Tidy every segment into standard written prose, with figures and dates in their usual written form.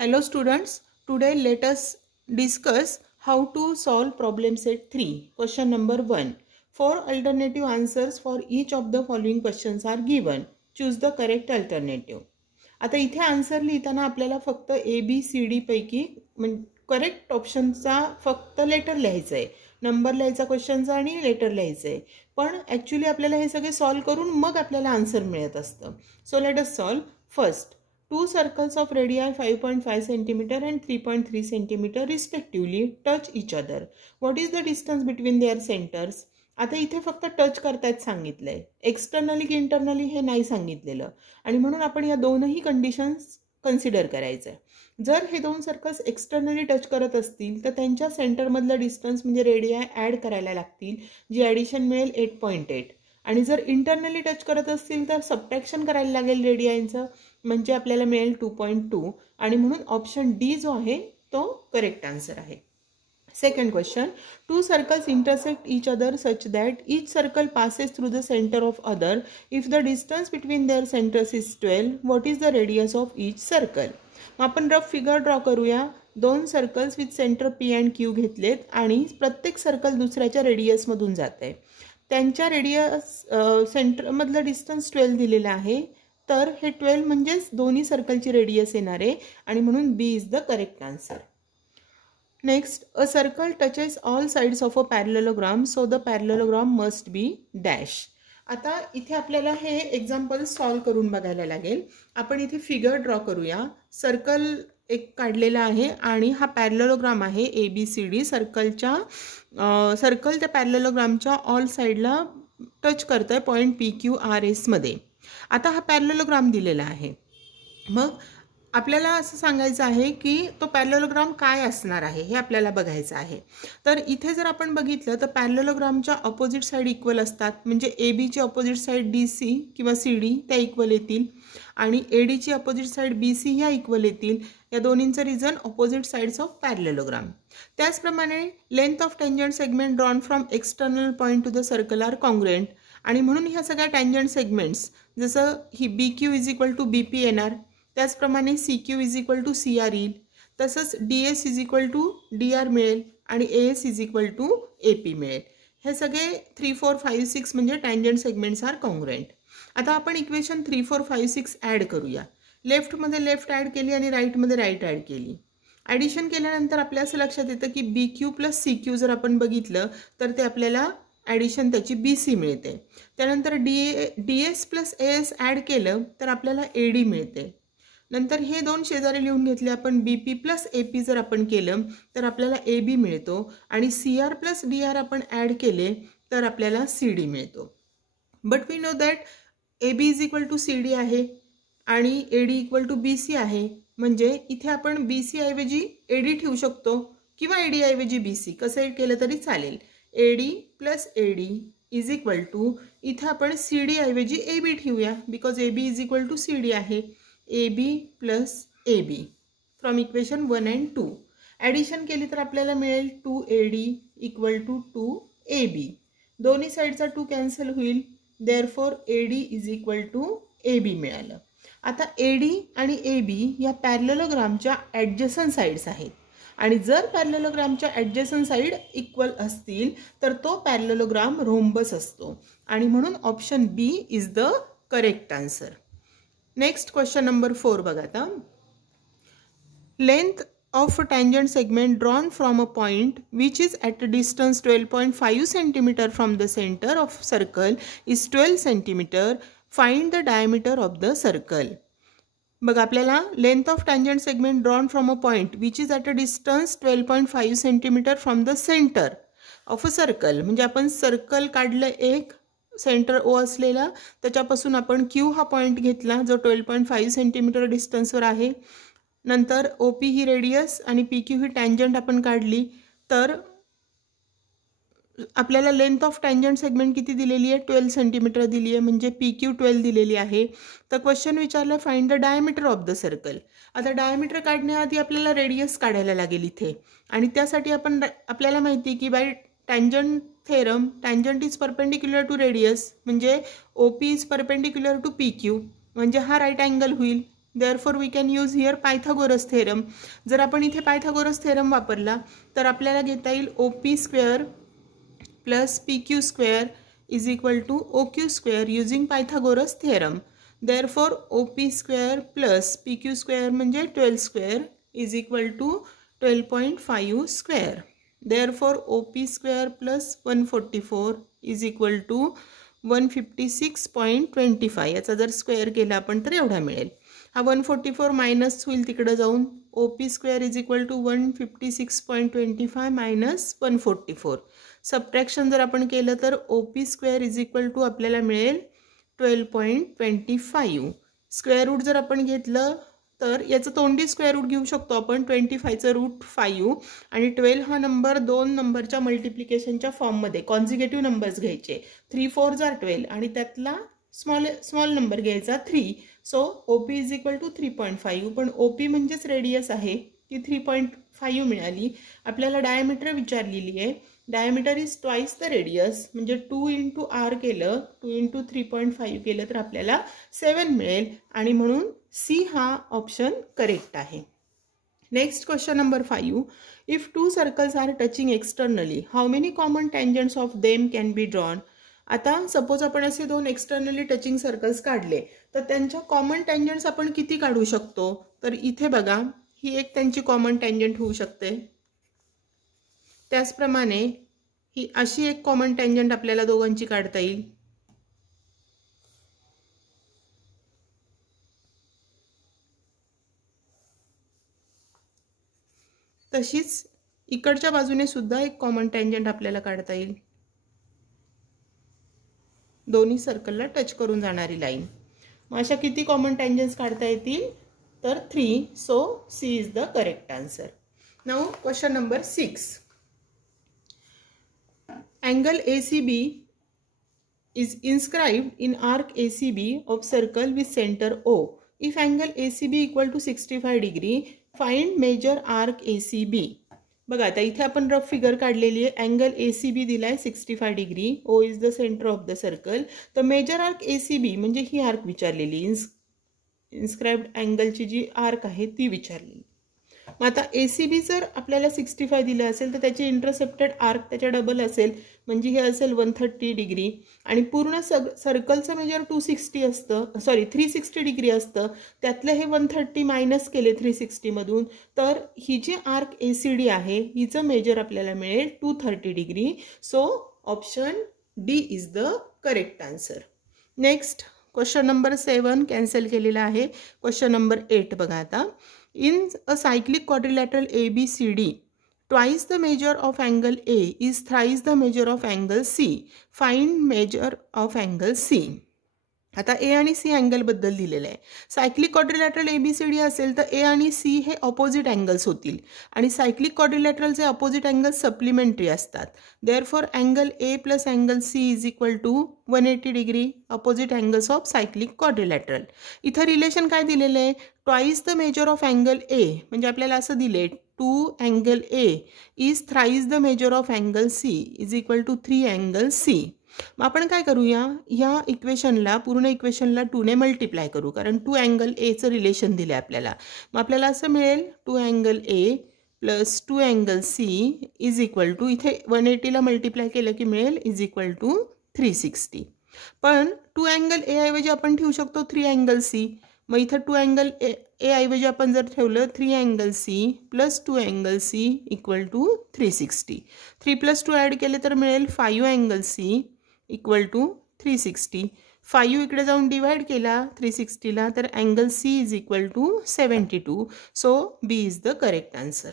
Hello students, today let us discuss how to solve problem set 3. Question number 1. 4 alternative answers for each of the following questions are given. Choose the correct alternative. आता इथे answer लिहिताना आपल्याला फक्त ए B C D पैकी correct ऑप्शनचा फक्त letter लिहायचं आहे. Number लिहायचा क्वेश्चनचा आणि लेटर लिहायचं आहे. पण ॲक्च्युली आपल्याला हे सगळे सॉल्व करून मग आपल्याला आन्सर मिळत असतं. So let us solve. First, two circles of radii 5.5 cm and 3.3 cm respectively touch each other. What is the distance between their centers? आता इथे फक्त टच करतायत सांगितलंय. एक्सटर्नली की इंटरनली हे नाही सांगितलेलं आणि म्हणून आपण या दोनही कंडिशन्स कन्सिडर करायचं आहे. जर हे दोन सर्कल्स एक्सटर्नली टच करत असतील तर त्यांच्या सेंटरमधलं डिस्टन्स म्हणजे रेडियाय ॲड करायला लागतील, जी ॲडिशन मिळेल 8.8. आणि जर इंटरनली टच करत असतील तर सबट्रॅक्शन करायला लागेल रेडियाचं, म्हणजे आपल्याला मिळेल 2.2 आणि म्हणून ऑप्शन डी जो आहे तो करेक्ट आन्सर आहे. Second question, two circles intersect each other such that each circle passes through the centre of other if the distance between their centres is 12. What is the radius of each circle? आपण rough figure draw करूया. दोन circles with centre P and Q घेतलेत आणि प्रत्येक circle दुसऱ्याच्या रेडियसमधून जात आहे. त्यांच्या रेडियस सेंटरमधलं डिस्टन्स 12 दिलेलं आहे, तर हे 12 म्हणजेच दोन्ही सर्कलची रेडियस येणार आहे आणि म्हणून B is the correct answer. Next, a circle touches all sides of a parallelogram so the parallelogram must be dash. आता इथे आपल्याला हे एक्झाम्पल सॉल्व करून बघायला लागेल. आपण इथे फिगर ड्रॉ करूया. सर्कल एक काढलेला आहे आणि हा पॅरलेलोग्राम आहे A B C D. Circle त्या पॅरलेलोग्रामच्या ऑल साईडला टच करतं आहे पॉईंट पी क्यू आर एसमध्ये. आता हा पॅरलेलोग्राम दिलेला आहे. मग आपल्याला असं सांगायचं आहे की तो पॅरलेलोग्राम काय असणार आहे हे आपल्याला बघायचं आहे. तर इथे जर आपण बघितलं तर पॅरलेलोग्रामच्या अपोजिट साईड इक्वल असतात, म्हणजे ए बीची अपोजिट साईड डी सी किंवा सी डी त्या इक्वल येतील आणि ए डीची अपोजिट साईड बी सी ह्या इक्वल येतील. या दोन्हींचं reason opposite sides of parallelogram. त्याचप्रमाणे length of tangent segment drawn from external point to the circle are congruent आणि म्हणून ह्या सगळ्या टँजंट सेगमेंट्स जसं ही B Q is equal to B P येणार, त्याचप्रमाणे C Q is equal to C R येईल, तसंच D S is equal to D R मिळेल आणि A S is equal to A P मिळेल. हे सगळे 3, 4, 5, 6 म्हणजे टँजंट सेगमेंट्स आर कॉन्ग्रुएंट. आता आपण इक्वेशन 3, 4, 5, 6 ॲड करूया. लेफ्टमध्ये लेफ्ट ॲड केली आणि राईटमध्ये राईट ॲड केली. ॲडिशन केल्यानंतर आपल्या असं लक्षात येतं की बी क्यू प्लस सी क्यू जर आपण बघितलं तर ते आपल्याला ॲडिशन त्याची बी सी मिळते. त्यानंतर D S plus A S add केलं तर आपल्याला ए डी मिळते. नंतर हे दोन शेजारी लिहून घेतले आपण. B P plus A P जर आपण केलं तर आपल्याला ए बी मिळतो आणि C R plus D R आपण ॲड केले तर आपल्याला सी डी मिळतो. But we know that A B is equal to C D आहे आणि A D equal to B C आहे, म्हणजे इथे आपण बी सी ऐवजी ए डी ठेवू शकतो किंवा ए डी ऐवजी बी सी कसं केलं तरी चालेल. A D plus A D is equal to इथे आपण सी डी ऐवजी ए बी ठेवूया, because A B is equal to C D आहे. A B plus A B from equation 1 and 2. Addition केली तर आपल्याला मिळेल 2 A D equal to 2 A B. दोन्ही साईडचा 2 कॅन्सल होईल, therefore A D is equal to A B मिळालं. आता ए डी आणि ए बी या पॅरलेलोग्रामच्या ॲडजसंट साईड्स आहेत आणि जर पॅरलेलोग्रामच्या ॲडजसंट साईड इक्वल असतील तर तो पॅरलेलोग्राम रोम्बस असतो आणि म्हणून option B is the correct answer. Next question number 4 बघा. आता length of a tangent segment drawn from a point which is at a distance 12.5 cm from the center of circle is 12 cm. Find the diameter of the circle. बघा आपल्याला length of tangent segment drawn from a point which is at a distance 12.5 cm from the centre of a circle, म्हणजे आपण circle काढलं एक centre O असलेला, त्याच्यापासून आपण Q हा पॉईंट घेतला जो 12.5 cm डिस्टन्सवर आहे. नंतर ओ पी ही रेडियस आणि पी क्यू ही टँजंट आपण काढली तर आपल्याला लेंथ ऑफ टँजंट सेगमेंट किती दिलेली आहे? 12 cm दिली आहे, म्हणजे पी क्यू 12 दिलेली आहे. तर क्वेश्चन विचारलं find the diameter of the circle. आता डायमीटर काढण्याआधी आपल्याला रेडियस काढायला लागेल इथे आणि त्यासाठी आपल्याला माहिती की by tangent theorem tangent is perpendicular to radius, म्हणजे O P is perpendicular to P Q, म्हणजे हा राईट अँगल होईल. Therefore we can use here Pythagoras theorem. जर आपण इथे Pythagoras theorem वापरला तर आपल्याला घेता येईल OP square plus PQ square is equal to OQ square using Pythagoras theorem. Therefore OP square plus PQ square म्हणजे 12 square is equal to 12.5 square. Therefore OP square plus 144 is equal to 156.25. याचा जर square केला आपण तर एवढा मिळेल. हा 144 minus होईल तिकडे जाऊन. OP square is equal to 156.25 minus 144. Subtraction जर आपण केलं तर OP square is equal to आपल्याला मिळेल 12.25. स्क्वेअर रूट जर आपण घेतलं तर याचं तोंडी स्क्वेअर रूट घेऊ शकतो आपण. 25चं रूट 5 आणि 12 हा नंबर दोन नंबरच्या मल्टिप्लिकेशनच्या फॉर्ममध्ये कॉन्झिक्युटिव्ह नंबर्स घ्यायचे. 3 4 आर 12 आणि त्यातला स्मॉल नंबर घ्यायचा 3. So OP is equal to 3.5. पण OP म्हणजेच रेडियस आहे ती 3.5 मिळाली. आपल्याला डायमीटर विचारलेली आहे. Diameter is twice the radius म्हणजे 2 × R केलं 2 × 3.5 केलं तर आपल्याला 7 मिळेल आणि म्हणून C हा ऑप्शन करेक्ट आहे. Next question number 5. If two circles are touching externally how many common tangents of them can be drawn. आता सपोज आपण असे दोन एक्सटर्नली टचिंग सर्कल्स काढले तर त्यांच्या कॉमन टँजंट्स आपण किती काढू शकतो. तर इथे बघा ही एक त्यांची कॉमन टँजंट होऊ शकते. त्याचप्रमाणे ही अशी एक कॉमन टँजंट आपल्याला दोघांची काढता येईल. तशीच इकडच्या बाजूने सुद्धा एक कॉमन टँजंट आपल्याला काढता येईल. दोन्ही सर्कलला टच करून जाणारी लाईन. मग अशा किती कॉमन टँजंट्स काढता येतील तर 3. So C is the correct answer. Now question number 6. Angle ACB is inscribed in arc ACB of circle with center O. If angle ACB equal to 65 degree, find major arc ACB. बघा आता इथे आपण rough figure काढलेली आहे. Angle ACB दिलाय 65 degree. O is the centre of the circle. तर major arc ACB म्हणजे ही arc विचारलेली. Inscribed अँगलची जी आर्क आहे ती विचारलेली. मग आता ACB जर आपल्याला 65 दिलं असेल तर त्याची इंटरसेप्टेड आर्क त्याच्या डबल असेल म्हणजे हे असेल 130 डिग्री आणि पूर्ण सर्कलचं मेजर 260 असतं 360 डिग्री असतं. त्यातलं हे 130 मायनस केले 360 मधून तर ही जी आर्क ACD आहे हिचं मेजर आपल्याला मिळेल 230 degree. So option D is the correct answer. Next question number 7 cancel केलेला आहे. क्वेश्चन नंबर 8 बघा आता. In a cyclic quadrilateral ABCD, twice the measure of angle A is thrice the measure of angle C. Find measure of angle C. आता A आणि C angle बद्दल दिलेलं आहे. Cyclic quadrilateral ABCD असेल तर A आणि C हे opposite angles होतील आणि सायक्लिक क्वाड्रिलॅटरलचे ऑपोजिट अँगल्स सप्लिमेंटरी असतात. Therefore angle A plus angle C is equal to 180 degree opposite angles of cyclic quadrilateral. इथं रिलेशन काय दिलेलं आहे. Twice the measure of angle A म्हणजे आपल्याला असं दिले 2 angle A is thrice the measure of angle C is equal to 3 angle C. मग आपण काय करूया या इक्वेशनला पूर्ण इक्वेशनला 2 ने मल्टिप्लाय करू कारण 2 अँगल Aचं रिलेशन दिले आपल्याला. मग आपल्याला असं मिळेल 2 angle A plus 2 angle C is equal to इथे 180ला मल्टिप्लाय केलं की मिळेल इज इक्वल टू 360. पण 2 अँगल A ऐवजी आपण ठेवू शकतो 3 अँगल C. मग इथं 2 अँगल A ऐवजी आपण जर ठेवलं 3 angle C plus 2 angle C equal to 360. 3 plus 2 add केले तर मिळेल 5 अँगल C इक्वल टू 360. 5 इकडे जाऊन डिवाइड केला 360ला तर angle C is equal to 72. So B is the correct answer.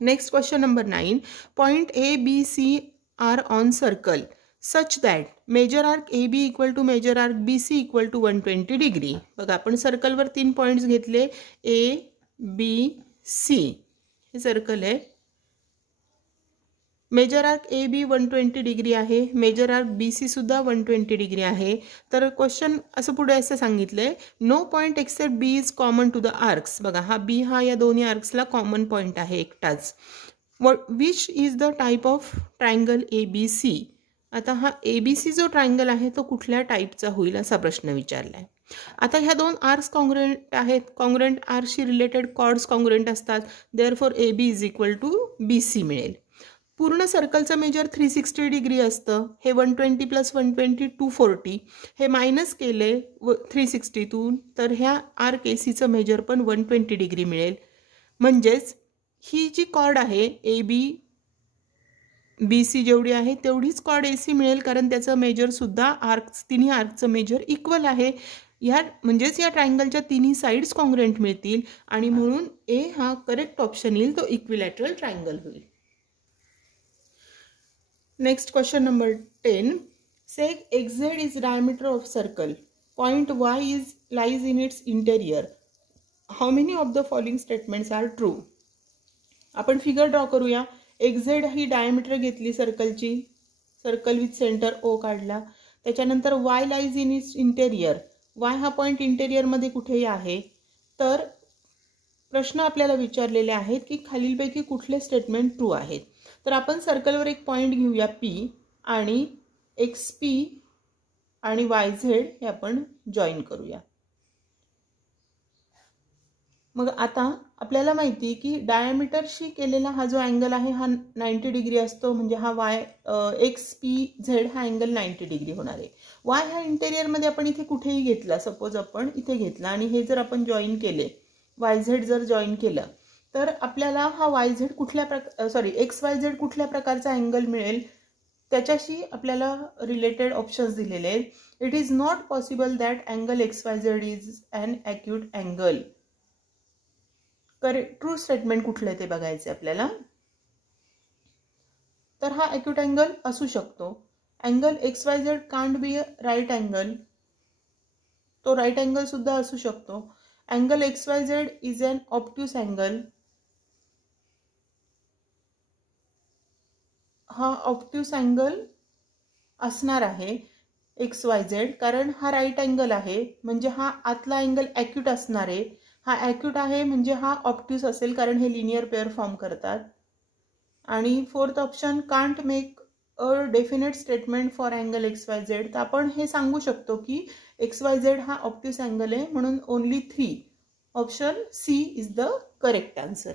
Next question number 9. Point A B C are on circle such that major arc AB equal to major arc BC equal to 120 degree. बघा आपण सर्कलवर 3 points घेतले A B C. हे circle आहे. Major arc AB 120 degree आहे. Major arc BC सुद्धा 120 degree आहे. तर क्वेश्चन असं पुढे असं सांगितलंय no point except B is common to the arcs. बघा हा B हा या दोन्ही आर्क्सला कॉमन पॉईंट आहे एकटाच. Which is the type of triangle ABC. आता हा ABC जो ट्रायंगल आहे तो कुठल्या टाईपचा होईल असा प्रश्न विचारलाय. आता ह्या दोन आर्स कॉन्ग्रुएंट आहेत, कॉन्ग्रुएंट आरशी रिलेटेड कॉर्ड्स कॉन्ग्रुएंट असतात, therefore A B is equal to B C मिळेल. पूर्ण सर्कलचं मेजर 360 डिग्री असतं. हे 120 + 120 240, हे मायनस केले 360तून, तर ह्या आर के सीचं मेजर पण 120 डिग्री मिळेल. म्हणजेच ही जी कॉर्ड आहे ए बी बी सी जेवढी आहे तेवढीच कॉर्ड ए सी मिळेल, कारण त्याचं मेजरसुद्धा आर्क्स, तिन्ही आर्कचं मेजर इक्वल आहे. या म्हणजेच या ट्रायंगलच्या तिन्ही साईड्स कॉन्ग्रुएंट मिळतील आणि म्हणून ए हा करेक्ट ऑप्शन येईल, तो इक्विलॅटरल ट्रायंगल होईल. Next question number 10. Sec xz is diameter of circle. Point y lies in its interior. How many of the following statements are true? आपण फिगर ड्रॉ करूया. xz ही diameter घेतली सर्कलची, circle with centre O काढला. त्याच्यानंतर y lies in its interior. y हा point इंटेरियरमध्ये कुठेही आहे. तर प्रश्न आपल्याला विचारलेले आहेत की खालीलपैकी कुठले स्टेटमेंट ट्रू आहेत. तर आपण सर्कलवर एक पॉईंट घेऊया P आणि XP आणि YZ हे आपण जॉईन करूया. मग आता आपल्याला माहिती आहे की डायमीटरशी केलेला हा जो अँगल आहे हा 90 डिग्री असतो, म्हणजे हा XPZ हा अँगल 90 डिग्री होणार आहे. Y हा इंटेरियरमध्ये आपण इथे कुठेही घेतला, सपोज आपण इथे घेतला आणि हे जर आपण जॉईन केले, YZ जर जॉईन केलं, तर आपल्याला हा YZ XYZ कुठल्या प्रकारचा अँगल मिळेल त्याच्याशी आपल्याला रिलेटेड ऑप्शन्स दिलेले आहेत. It is not possible that angle XYZ is an acute angle. True statement कुठलं ते बघायचं आपल्याला. तर हा ॲक्यूट अँगल असू शकतो. Angle XYZ can't be a right angle, तो राईट अँगल सुद्धा असू शकतो. Angle XYZ is an obtuse angle, हा ऑब्ट्यूस अँगल असणार आहे XYZ, कारण हा राईट अँगल आहे, म्हणजे हा आतला अँगल ॲक्यूट असणार आहे. हा ॲक्यूट आहे म्हणजे हा ऑब्ट्यूस असेल, कारण हे लिनियर पेअर फॉर्म करतात. आणि fourth option, can't make a definite statement for angle XYZ. तर आपण हे सांगू शकतो की XYZ हा ऑब्ट्यूस अँगल आहे, म्हणून only 3. Option C is the correct answer.